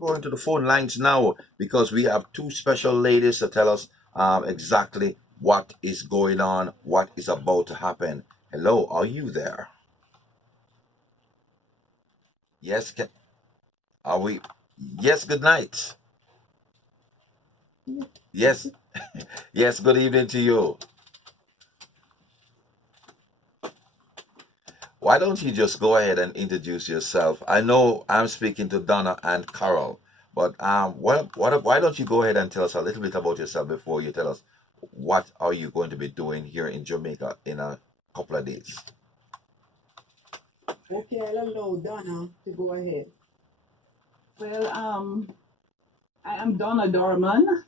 Going to the phone lines now because we have two special ladies to tell us exactly what is going on, what is about to happen. Hello, are you there? Yes, are we? Yes, good night. Yes, yes, good evening to you. Why don't you just go ahead and introduce yourself? I know I'm speaking to Donna and Carol, but why don't you go ahead and tell us a little bit about yourself before you tell us what are you going to be doing here in Jamaica in a couple of days? Okay, I'll allow Donna to go ahead. Well, I am Donna Dorman.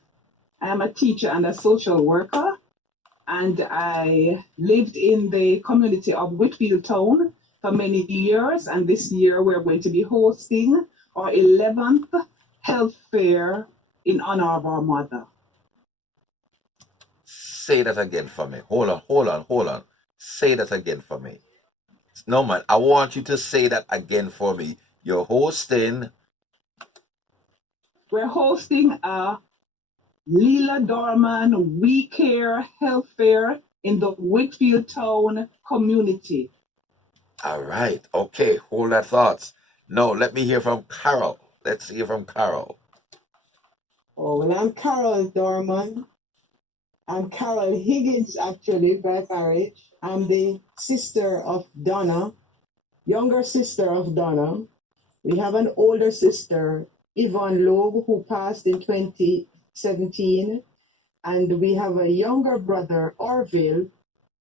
I am a teacher and a social worker, and I lived in the community of Whitfield Town for many years. And this year we're going to be hosting our 11th health fair in honor of our mother. Say that again for me. Hold on. Say that again for me. No, man, I want you to say that again for me. You're hosting. We're hosting a Lelia Dorman We Care Health Fair in the Whitfield Town community. All right. Okay. Hold that thoughts. No, let me hear from Carol. Let's hear from Carol. Oh, well, I'm Carol Dorman. I'm Carol Higgins, actually, by marriage. I'm the sister of Donna, younger sister of Donna. We have an older sister, Yvonne Loeb, who passed in 2017. And we have a younger brother, Orville,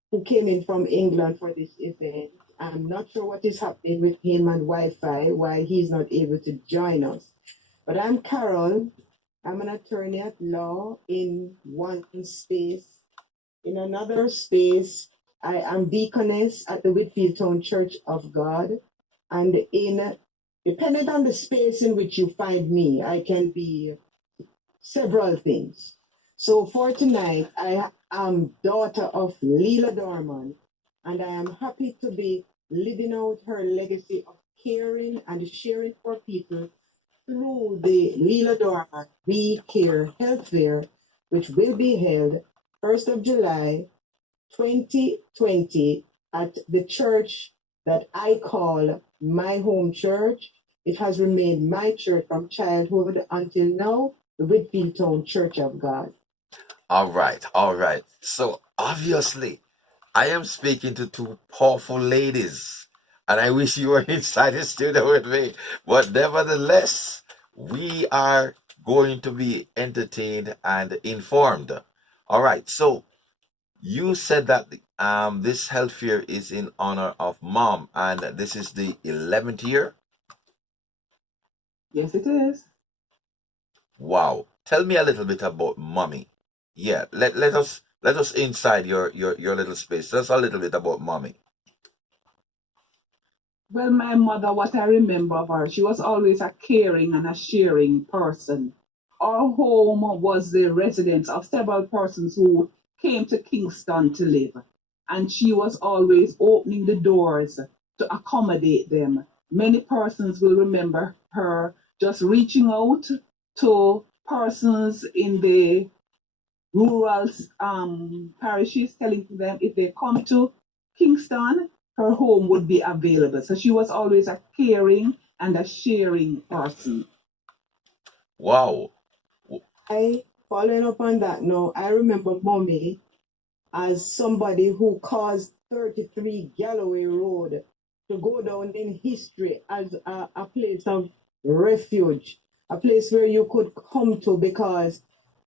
who came in from England for this event. I'm not sure what is happening with him and Wi-Fi, why he's not able to join us. But I'm Carol. I'm an attorney at law in one space. In another space, I am deaconess at the Whitfield Town Church of God. And depending on the space in which you find me, I can be several things. So for tonight, I am daughter of Lelia Dorman, and I am happy to be living out her legacy of caring and sharing for people through the Lelia Doran We Care Health Fair, which will be held 1st of July 2020 at the church that I call my home church. It has remained my church from childhood until now, the Whitfield Town Church of God. All right. So obviously, I am speaking to two powerful ladies, and I wish you were inside the studio with me. But nevertheless, we are going to be entertained and informed. All right. So you said that this health fair is in honor of mom, and this is the 11th year. Yes, it is. Wow. Tell me a little bit about mommy. Yeah, let us inside your little space. Just a little bit about mommy. Well, my mother, what I remember of her, she was always a caring and a sharing person. Our home was the residence of several persons who came to Kingston to live, and she was always opening the doors to accommodate them. Many persons will remember her just reaching out to persons in the rural parishes, telling them if they come to Kingston, her home would be available. So she was always a caring and a sharing person. Wow. Following up on that now, I remember mommy as somebody who caused 33 Galloway Road to go down in history as a place of refuge, a place where you could come to because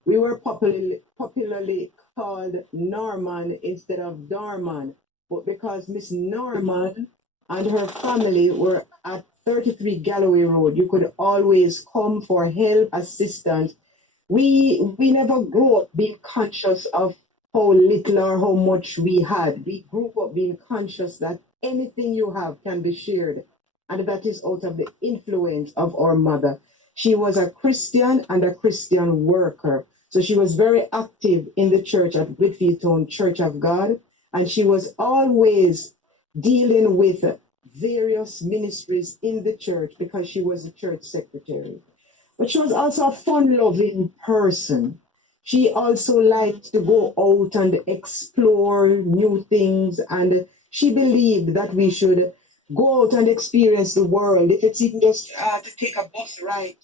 we were popularly called Norman instead of Dorman. But because Miss Norman and her family were at 33 Galloway Road, you could always come for help, assistance. We never grew up being conscious of how little or how much we had. We grew up being conscious that anything you have can be shared, and that is out of the influence of our mother. She was a Christian and a Christian worker. So she was very active in the church at Whitfield Town Church of God, and she was always dealing with various ministries in the church because she was the church secretary. But she was also a fun-loving person. She also liked to go out and explore new things, and she believed that we should go out and experience the world. If it's even just to take a bus ride,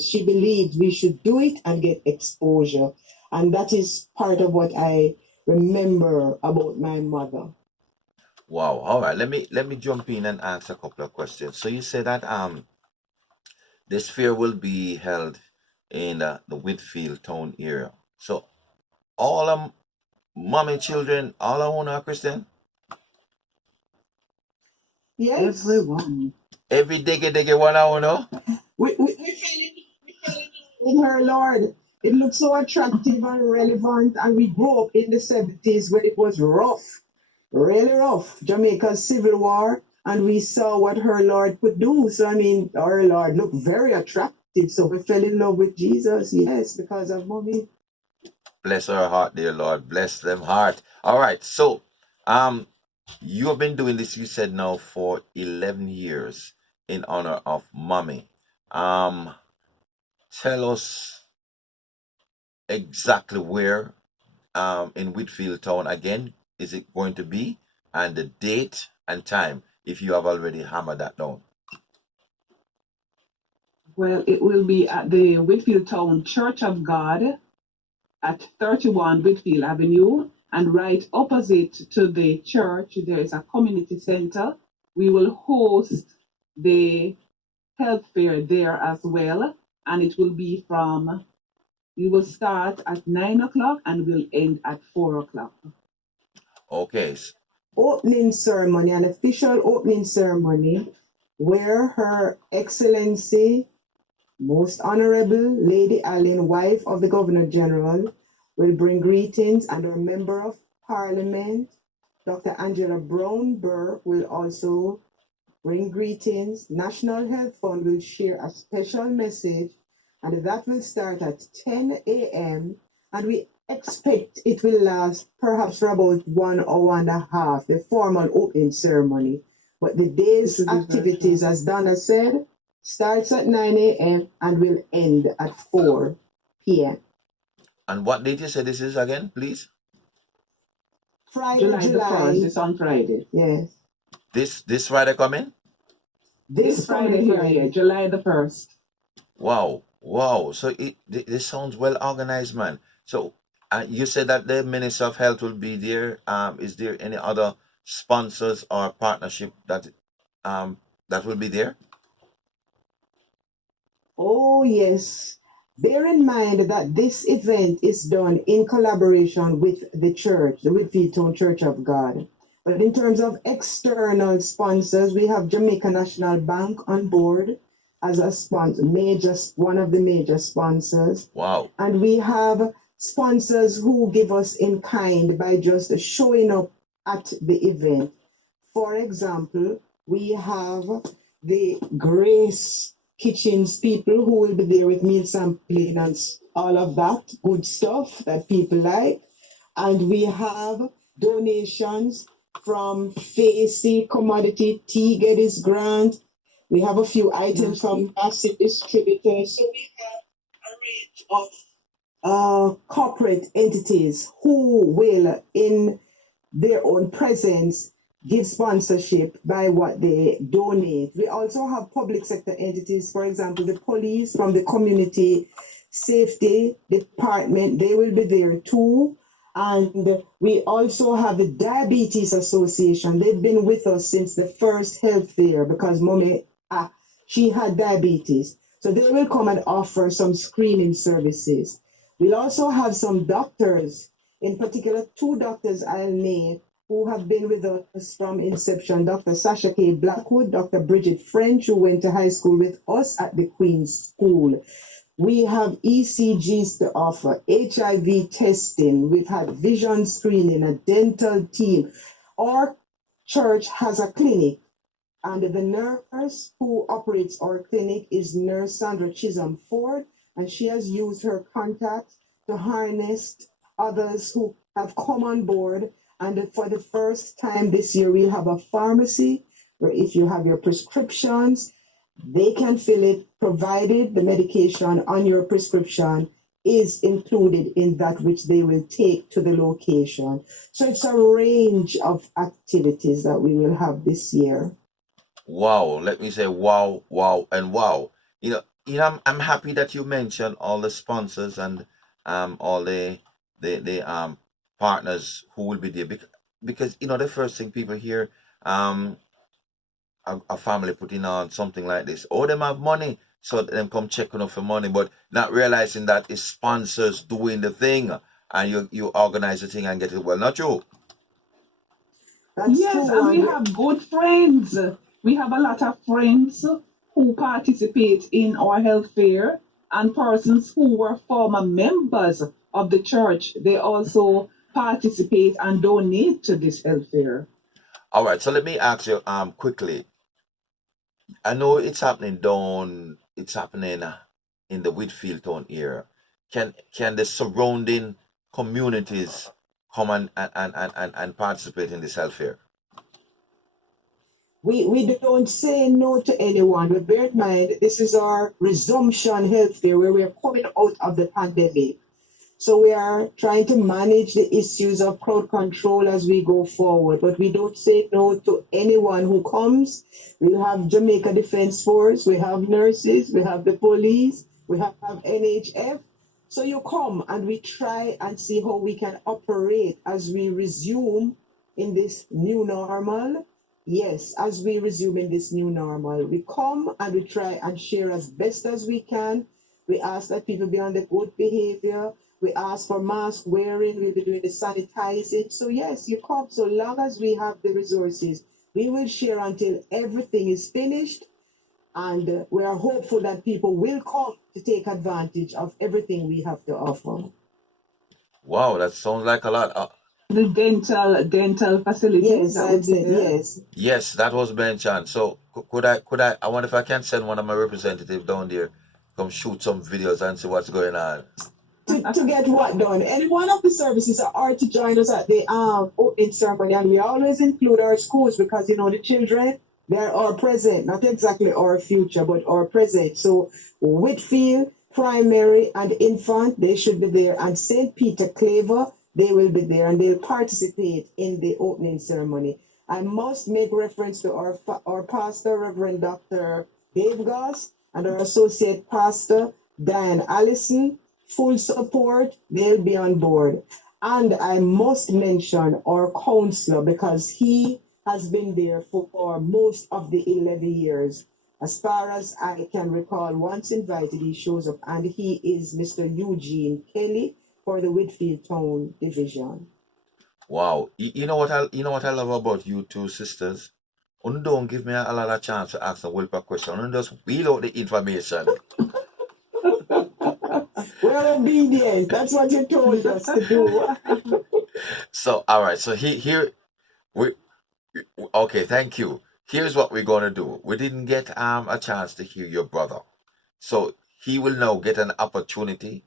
she believed we should do it and get exposure. And that is part of what I remember about my mother. Wow. All right. Let me jump in and ask a couple of questions. So you said that this fair will be held in the Whitfield town area. So all mommy children, all I want are Christian. Yes. Everyone. Every diggy one I want. We fell in her, Lord. It looked so attractive and relevant, and we grew up in the 70s when it was rough, really rough. Jamaica's civil war, and we saw what her Lord could do. So, I mean, our Lord looked very attractive. So we fell in love with Jesus, yes, because of mommy. Bless her heart, dear Lord. Bless them heart. All right. So um you have been doing this, you said now for 11 years in honor of mommy. Um Tell us exactly where in Whitfield Town again is it going to be, and the date and time if you have already hammered that down. Well, it will be at the Whitfield Town Church of God at 31 Whitfield Avenue, and right opposite to the church, there is a community center. We will host the health fair there as well, and it will be we will start at 9 o'clock and will end at 4 o'clock. Okay. Opening ceremony, an official opening ceremony, where Her Excellency, Most Honorable Lady Allen, wife of the Governor General, will bring greetings, and our Member of Parliament, Dr. Angela Brown Burke, will also bring greetings. National Health Fund will share a special message, and that will start at 10 a.m. And we expect it will last perhaps for about 1 hour and a half, the formal opening ceremony. But the day's activities, as Donna said, starts at 9 a.m. and will end at 4 p.m. And what date you say this is again, please? Friday, July the 1st, it's on Friday. Yes. This Friday coming? This Friday here, yeah, July the 1st. Wow. So this sounds well organized, man. So you said that the Minister of Health will be there. Is there any other sponsors or partnership that will be there? Oh, yes. Bear in mind that this event is done in collaboration with the church, the Whitfield Town Church of God. But in terms of external sponsors, we have Jamaica National Bank on board as a sponsor, one of the major sponsors. Wow. And we have sponsors who give us in kind by just showing up at the event. For example, we have the Grace Kitchens people who will be there with meal sampling and all of that good stuff that people like. And we have donations from Facey Commodity, Tea Geddes Grant. We have a few items from Massive Distributors. So we have a range of corporate entities who will, in their own presence, give sponsorship by what they donate. We also have public sector entities, for example, the police from the community safety department, they will be there too. And we also have the Diabetes Association. They've been with us since the first health fair because mommy, she had diabetes. So they will come and offer some screening services. We'll also have some doctors, in particular 2 doctors I'll name, who have been with us from inception. Dr. Sasha K. Blackwood, Dr. Bridget French, who went to high school with us at the Queen's School. We have ECGs to offer, HIV testing. We've had vision screening, a dental team. Our church has a clinic, and the nurse who operates our clinic is Nurse Sandra Chisholm Ford, and she has used her contacts to harness others who have come on board. And for the first time this year, we'll have a pharmacy where if you have your prescriptions They can fill it provided the medication on your prescription is included in that which they will take to the location. So it's a range of activities that we will have this year. Wow, let me say wow, wow, and wow. I'm happy that you mentioned all the sponsors and all the partners who will be there because the first thing people hear um a family putting on something like this. Oh, them have money, so them come checking up for money, but not realizing that it's sponsors doing the thing, and you organize the thing and get it well. Not true. That's Yes, true. and we And have good friends. We have a lot of friends who participate in our health fair and persons who were former members of the church. They also participate and donate to this health fair. All right, so let me ask you quickly. I know it's happening in the Whitfield town area. Can the surrounding communities come and participate in this health fair? we don't say no to anyone. But bear in mind, this is our resumption health fair where we are coming out of the pandemic. So we are trying to manage the issues of crowd control as we go forward, but we don't say no to anyone who comes. We have Jamaica Defense Force, we have nurses, we have the police, we have NHF. So you come and we try and see how we can operate as we resume in this new normal. Yes, as we resume in this new normal, we come and we try and share as best as we can. We ask that people be on the good behavior. We ask for mask wearing. We'll be doing the sanitizing. So yes, you come. So long as we have the resources, we will share until everything is finished. And we are hopeful that people will come to take advantage of everything we have to offer. Wow, that sounds like a lot. The dental facilities Yes, that will that's be it. there. Yes. Yes, that was mentioned. So could I wonder if I can send one of my representatives down there, come shoot some videos and see what's going on. To get what done? Any one of the services are to join us at the opening ceremony, and we always include our schools because the children, they're our present, not exactly our future, but our present. So Whitfield primary and infant, they should be there, and St. Peter Claver, they will be there and they'll participate in the opening ceremony. I must make reference to our pastor, Reverend Dr. Dave Goss, and our associate pastor, Diane Allison. Full support, they'll be on board. And I must mention our counselor because he has been there for most of the 11 years. As far as I can recall, once invited, he shows up, and he is Mr. Eugene Kelly for the Whitfield Town Division. Wow, you know what I love about you two sisters. You don't give me a lot of chance to ask a Wilper question. You just wheel out the information. We're obedient. That's what you told us to do. So all right, so here we okay, thank you. Here's what we're gonna do. We didn't get a chance to hear your brother, so he will now get an opportunity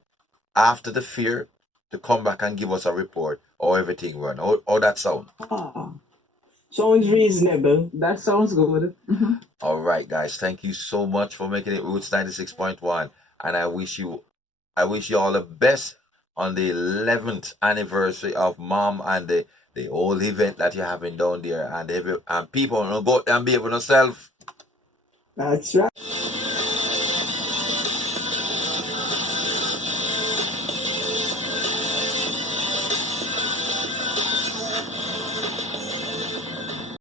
after the fair to come back and give us a report or everything run. How that sound? Sounds reasonable. That sounds good. All right, guys. Thank you so much for making it Roots 96.1. And I wish you all the best on the 11th anniversary of Mom and the whole event that you're having down there. And people go out there and behave with yourself. That's right.